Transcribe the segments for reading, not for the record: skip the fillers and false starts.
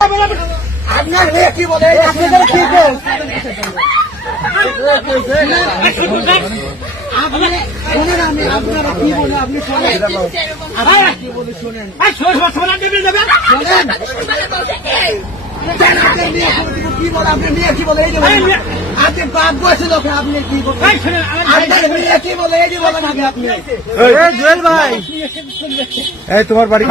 আপনার মেয়ে কি বলে? আপনাদের কি বল? আপনারা কি বলে? আপনি শোনেন, কি বলে শোনেন? কি বলে? আপনার মেয়ে কি বলে? এই যে আপনি বাপ বসে লোক, আপনি কি বলেন? আপনার মেয়ে কি বলে? এই যে বলেন আগে আপনি। জুয়েল ভাই, এই তোমার বাড়ি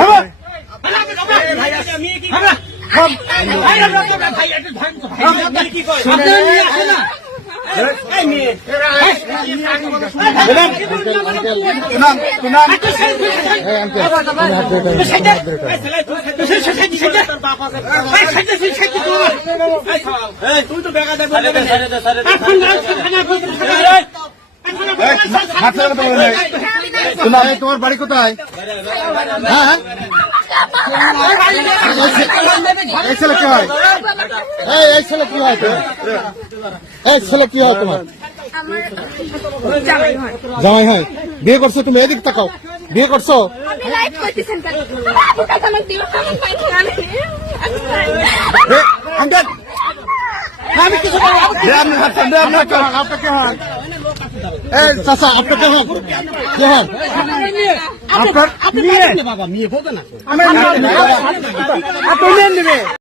তোমার বাড়ি কোথায়? হ্যাঁ, এই ছেলে কি হয়? এই ছেলে কি হয় তোমার? এই ছেলে কি হয় তোমার? জামাই হয়। বিয়ে করছো তুমি? এদিক তাকাও। বিয়ে করছো? আমি কিছু আপনাকে হন। এই চাচা, আপনাকে হন। কে হন? আপনার বাবা মেয়ে বলবে না।